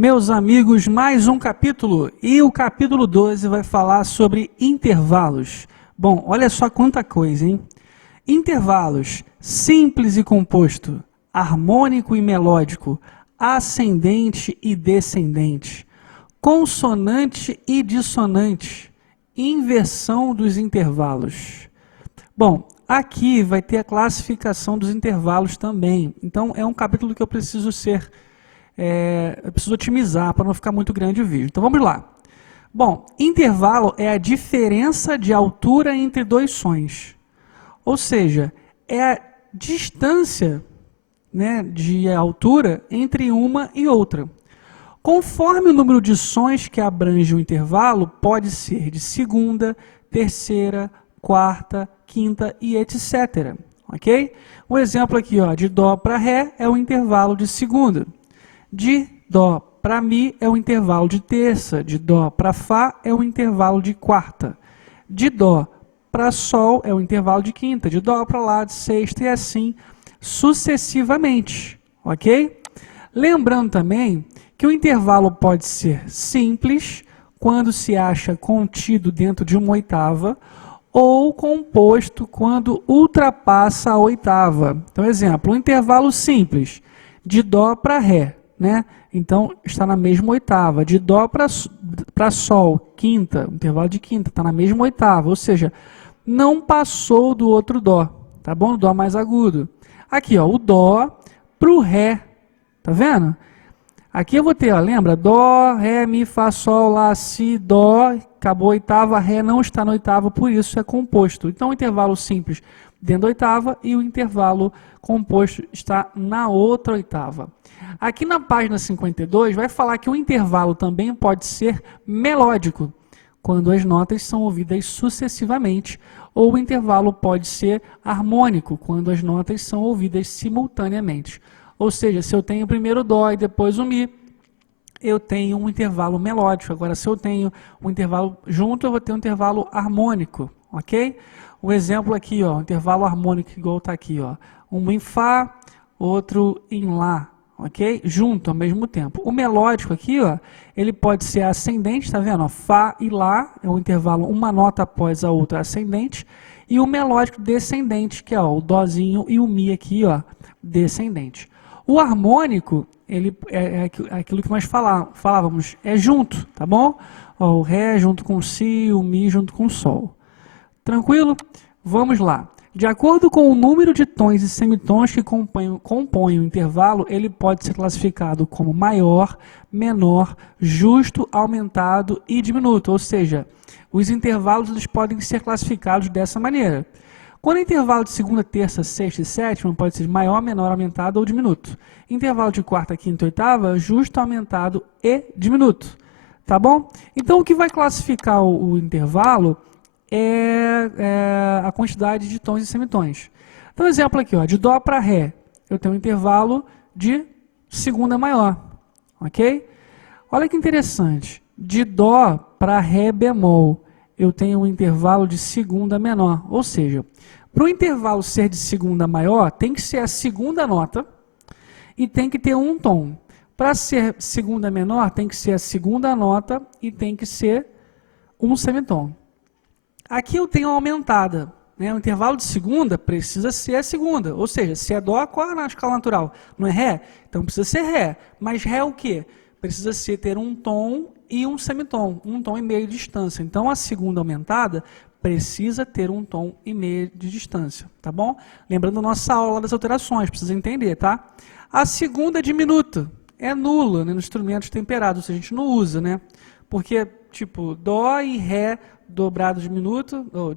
Meus amigos, mais um capítulo, e o capítulo 12 vai falar sobre intervalos. Bom, olha só quanta coisa, hein? Intervalos, simples e composto, harmônico e melódico, ascendente e descendente, consonante e dissonante, inversão dos intervalos. Bom, aqui vai ter a classificação dos intervalos também, então é um capítulo que eu preciso otimizar para não ficar muito grande o vídeo. Então vamos lá. Bom, intervalo é a diferença de altura entre dois sons. Ou seja, é a distância, né, de altura entre uma e outra. Conforme o número de sons que abrange o intervalo, pode ser de segunda, terceira, quarta, quinta e etc. Ok? Um exemplo aqui, ó, de Dó para Ré é o intervalo de segunda. De Dó para Mi é o intervalo de terça, de Dó para Fá é o intervalo de quarta, de Dó para Sol é o intervalo de quinta, de Dó para Lá de sexta e assim sucessivamente, ok? Lembrando também que o intervalo pode ser simples, quando se acha contido dentro de uma oitava, ou composto quando ultrapassa a oitava. Então, exemplo, um intervalo simples, de Dó para Ré, né? Então, está na mesma oitava. De Dó para Sol, quinta, intervalo de quinta, está na mesma oitava. Ou seja, não passou do outro Dó, tá bom? Dó mais agudo. Aqui, ó, o Dó para o Ré, tá vendo? Aqui eu vou ter, ó, lembra? Dó, Ré, Mi, Fá, Sol, Lá, Si, Dó, acabou a oitava, Ré não está na oitava, por isso é composto. Então, o intervalo simples dentro da oitava e o intervalo composto está na outra oitava. Aqui na página 52 vai falar que o intervalo também pode ser melódico, quando as notas são ouvidas sucessivamente, ou o intervalo pode ser harmônico, quando as notas são ouvidas simultaneamente. Ou seja, se eu tenho primeiro Dó e depois o Mi, eu tenho um intervalo melódico. Agora, se eu tenho um intervalo junto, eu vou ter um intervalo harmônico, ok? O exemplo aqui, ó, intervalo harmônico igual está aqui, ó, um em Fá, outro em Lá, ok? Junto ao mesmo tempo. O melódico aqui, ó, ele pode ser ascendente, tá vendo? Ó, Fá e Lá é um intervalo, uma nota após a outra ascendente, e o melódico descendente, que é ó, o Dózinho e o Mi aqui, ó, descendente. O harmônico, ele é aquilo que nós falávamos, é junto, tá bom? Ó, o Ré junto com o Si, o Mi junto com o Sol. Tranquilo? Vamos lá. De acordo com o número de tons e semitons que compõem o intervalo, ele pode ser classificado como maior, menor, justo, aumentado e diminuto. Ou seja, os intervalos eles podem ser classificados dessa maneira. Quando o intervalo de segunda, terça, sexta e sétima pode ser maior, menor, aumentado ou diminuto. Intervalo de quarta, quinta e oitava, justo, aumentado e diminuto. Tá bom? Então, o que vai classificar o intervalo é a quantidade de tons e semitons. Então, exemplo aqui, ó, de Dó para Ré, eu tenho um intervalo de segunda maior, ok? Olha que interessante, de Dó para Ré bemol, eu tenho um intervalo de segunda menor, ou seja, para o intervalo ser de segunda maior, tem que ser a segunda nota e tem que ter um tom. Para ser segunda menor, tem que ser a segunda nota e tem que ser um semitom. Aqui eu tenho a aumentada, né? O intervalo de segunda precisa ser a segunda, ou seja, se é Dó, qual é na escala natural? Não é Ré? Então precisa ser Ré, mas Ré é o quê? Precisa ter um tom e um semitom, um tom e meio de distância. Então a segunda aumentada precisa ter um tom e meio de distância, tá bom? Lembrando a nossa aula das alterações, precisa entender, tá? A segunda diminuta é nula, né, nos instrumentos temperados, ou seja, a gente não usa, né? Porque, tipo, Dó e Ré dobrado diminuto, o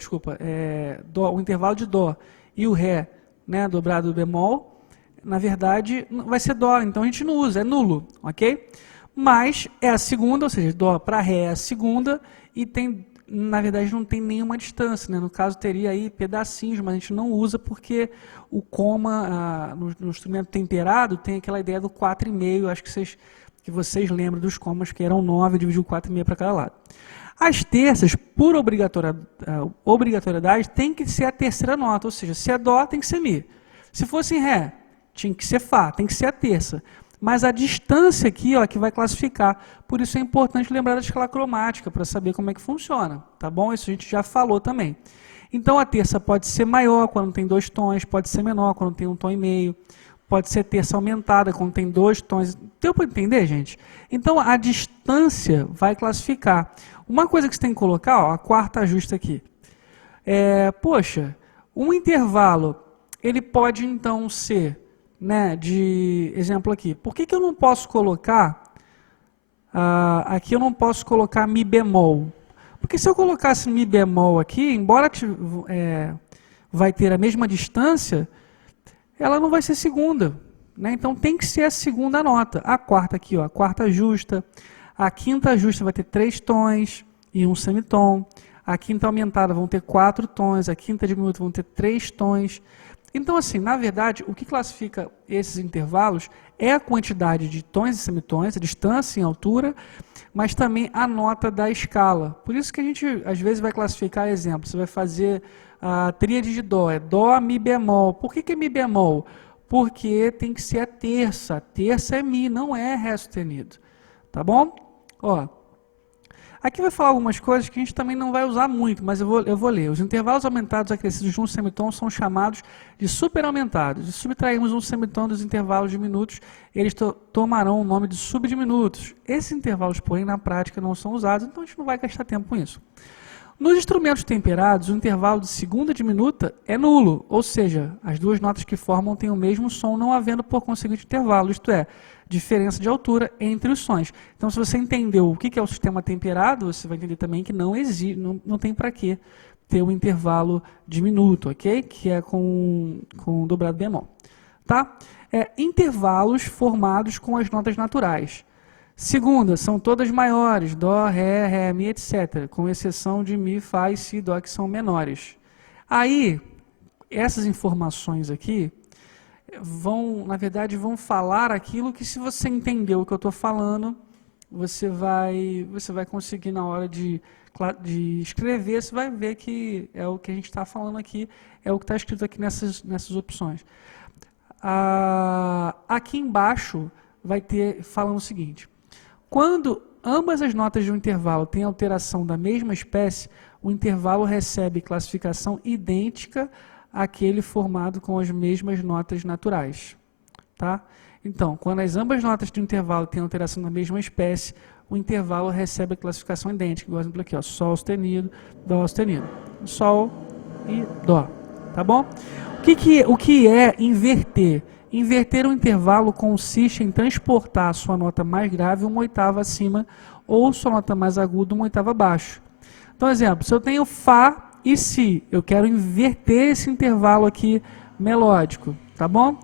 intervalo de Dó e o Ré, né, dobrado do bemol, na verdade, vai ser Dó, então a gente não usa, é nulo, ok? Mas é a segunda, ou seja, Dó para Ré é a segunda, e tem, na verdade, não tem nenhuma distância, né? No caso, teria aí pedacinhos, mas a gente não usa porque o coma, no instrumento temperado, tem aquela ideia do 4,5, acho que vocês lembram dos comas, que eram 9, dividido 4,5 para cada lado. As terças, por obrigatoriedade, tem que ser a terceira nota, ou seja, se é Dó, tem que ser Mi. Se fosse em Ré, tinha que ser Fá, tem que ser a terça. mas a distância aqui, ó, que vai classificar. Por isso é importante lembrar da escala cromática, para saber como é que funciona, tá bom? Isso a gente já falou também. Então, a terça pode ser maior quando tem 2 tons, pode ser menor quando tem 1,5 tom, pode ser terça aumentada quando tem 2 tons. Deu para entender, gente? Então, a distância vai classificar. Uma coisa que você tem que colocar, ó, a quarta justa aqui. Poxa, um intervalo, ele pode então ser, né, de exemplo aqui. Por que eu não posso colocar, aqui eu não posso colocar mi bemol? Porque se eu colocasse mi bemol aqui, embora vai ter a mesma distância, ela não vai ser segunda, né? Então tem que ser a segunda nota. A quarta aqui, ó, a quarta justa. A quinta justa vai ter 3 tons e 1 semitom. A quinta aumentada vão ter 4 tons. A quinta diminuta vão ter 3 tons. Então, assim, na verdade, o que classifica esses intervalos é a quantidade de tons e semitons, a distância em altura, mas também a nota da escala. Por isso que a gente, às vezes, vai classificar, exemplo, você vai fazer a tríade de dó, é dó, mi bemol. Por que é mi bemol? Porque tem que ser a terça. A terça é mi, não é ré sustenido. Tá bom? Ó, aqui vai falar algumas coisas que a gente também não vai usar muito, mas eu vou ler. Os intervalos aumentados acrescidos de um semitom são chamados de superaumentados. Se subtrairmos um semitom dos intervalos diminutos, eles tomarão o nome de subdiminutos. Esses intervalos, porém, na prática não são usados, então a gente não vai gastar tempo com isso. Nos instrumentos temperados, o intervalo de segunda diminuta é nulo, ou seja, as duas notas que formam têm o mesmo som, não havendo por conseguinte intervalo, isto é, diferença de altura entre os sons. Então, se você entendeu o que é o sistema temperado, você vai entender também que não existe, não tem para que ter um intervalo diminuto, ok? Que é com dobrado bemol. Tá? Intervalos formados com as notas naturais. Segunda, são todas maiores, dó, ré, mi, etc., com exceção de mi, fá e si, dó, que são menores. Aí, essas informações aqui na verdade, vão falar aquilo que, se você entendeu o que eu estou falando, você vai conseguir, na hora de escrever, você vai ver que é o que a gente está falando aqui, é o que está escrito aqui nessas opções. Aqui embaixo vai ter, falando o seguinte: quando ambas as notas de um intervalo têm alteração da mesma espécie, o intervalo recebe classificação idêntica àquele formado com as mesmas notas naturais. Tá? Então, quando ambas notas de um intervalo têm alteração da mesma espécie, o intervalo recebe a classificação idêntica. Igual exemplo aqui, ó, sol sustenido, dó sustenido. Sol e dó. Tá bom? O que é inverter? Inverter um intervalo consiste em transportar sua nota mais grave uma oitava acima ou sua nota mais aguda uma oitava abaixo. Então, exemplo, se eu tenho Fá e Si, eu quero inverter esse intervalo aqui melódico, tá bom?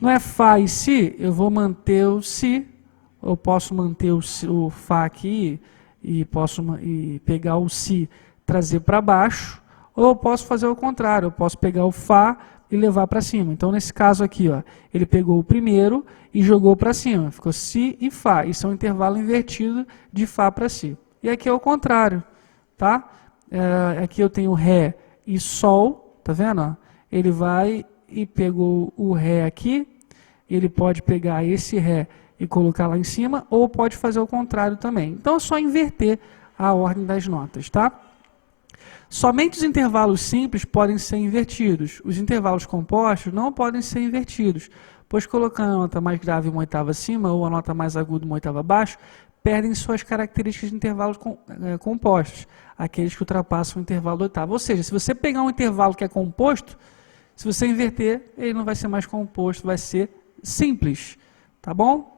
Não é Fá e Si, eu vou manter o Si, eu posso manter o Fá aqui e pegar o Si, trazer para baixo, ou eu posso fazer o contrário, eu posso pegar o Fá e levar para cima. Então, nesse caso aqui, ó, ele pegou o primeiro e jogou para cima. Ficou Si e Fá. Isso é um intervalo invertido de Fá para Si. E aqui é o contrário. Tá? Aqui eu tenho Ré e Sol. Tá vendo? Ó? Ele vai e pegou o Ré aqui. Ele pode pegar esse Ré e colocar lá em cima, ou pode fazer o contrário também. Então, é só inverter a ordem das notas. Tá? Somente os intervalos simples podem ser invertidos. Os intervalos compostos não podem ser invertidos, pois colocando a nota mais grave uma oitava acima ou a nota mais aguda uma oitava abaixo, perdem suas características de intervalos compostos, aqueles que ultrapassam o intervalo da oitava. Ou seja, se você pegar um intervalo que é composto, se você inverter, ele não vai ser mais composto, vai ser simples. Tá bom?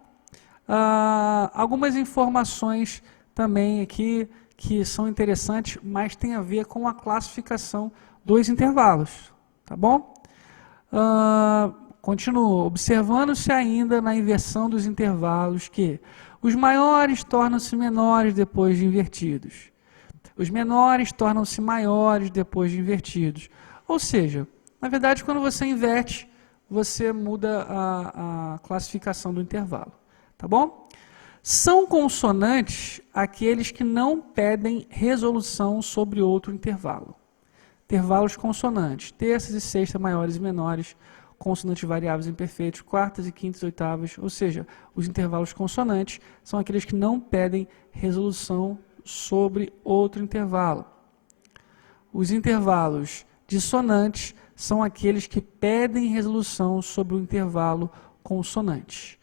Algumas informações também aqui que são interessantes, mas tem a ver com a classificação dos intervalos, tá bom? Continuo, observando-se ainda na inversão dos intervalos que os maiores tornam-se menores depois de invertidos. Os menores tornam-se maiores depois de invertidos. Ou seja, na verdade, quando você inverte, você muda a classificação do intervalo, tá bom? São consonantes aqueles que não pedem resolução sobre outro intervalo. Intervalos consonantes, terças e sextas maiores e menores, consonantes variáveis imperfeitos, quartas e quintas e oitavas, ou seja, os intervalos consonantes são aqueles que não pedem resolução sobre outro intervalo. Os intervalos dissonantes são aqueles que pedem resolução sobre o intervalo consonante.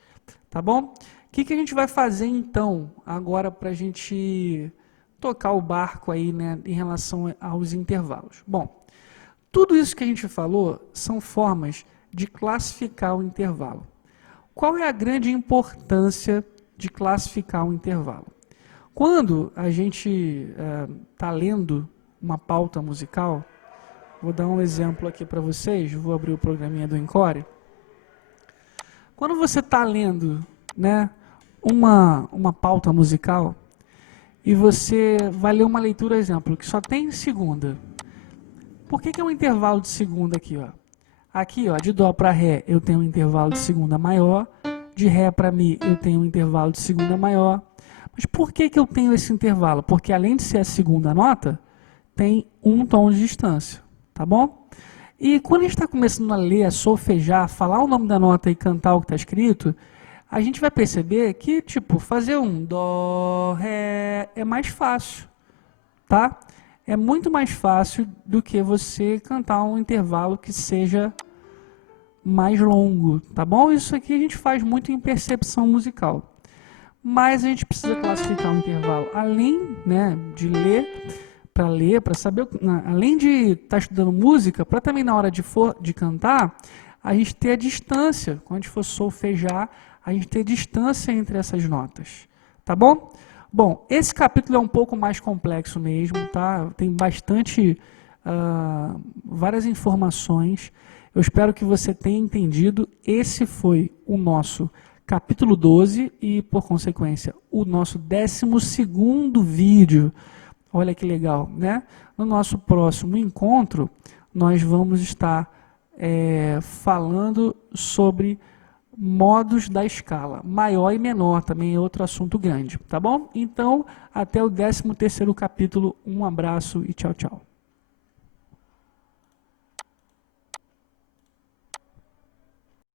Tá bom? O que a gente vai fazer então, agora, para a gente tocar o barco aí, né, em relação aos intervalos? Bom, tudo isso que a gente falou são formas de classificar o intervalo. Qual é a grande importância de classificar o intervalo? Quando a gente está lendo uma pauta musical, vou dar um exemplo aqui para vocês, vou abrir o programinha do Encore. Quando você está lendo, né, uma pauta musical e você vai ler uma leitura, exemplo, que só tem segunda. Por que é um intervalo de segunda aqui? Ó? Aqui, ó, de Dó para Ré, eu tenho um intervalo de segunda maior, de Ré para Mi, eu tenho um intervalo de segunda maior. Mas por que eu tenho esse intervalo? Porque além de ser a segunda nota, tem um tom de distância, tá bom? E quando a gente está começando a ler, a solfejar, falar o nome da nota e cantar o que está escrito, a gente vai perceber que, tipo, fazer um Dó, Ré é mais fácil, tá? É muito mais fácil do que você cantar um intervalo que seja mais longo, tá bom? Isso aqui a gente faz muito em percepção musical. Mas a gente precisa classificar um intervalo, além, né, de ler, para saber, além de estar estudando música, para também na hora de cantar, a gente ter a distância, quando a gente for solfejar, a gente ter distância entre essas notas, tá bom? Bom, esse capítulo é um pouco mais complexo mesmo, tá? Tem bastante, várias informações. Eu espero que você tenha entendido. Esse foi o nosso capítulo 12 e, por consequência, o nosso 12º vídeo. Olha que legal, né? No nosso próximo encontro, nós vamos estar falando sobre modos da escala, maior e menor, também é outro assunto grande, tá bom? Então, até o 13º capítulo, um abraço e tchau, tchau.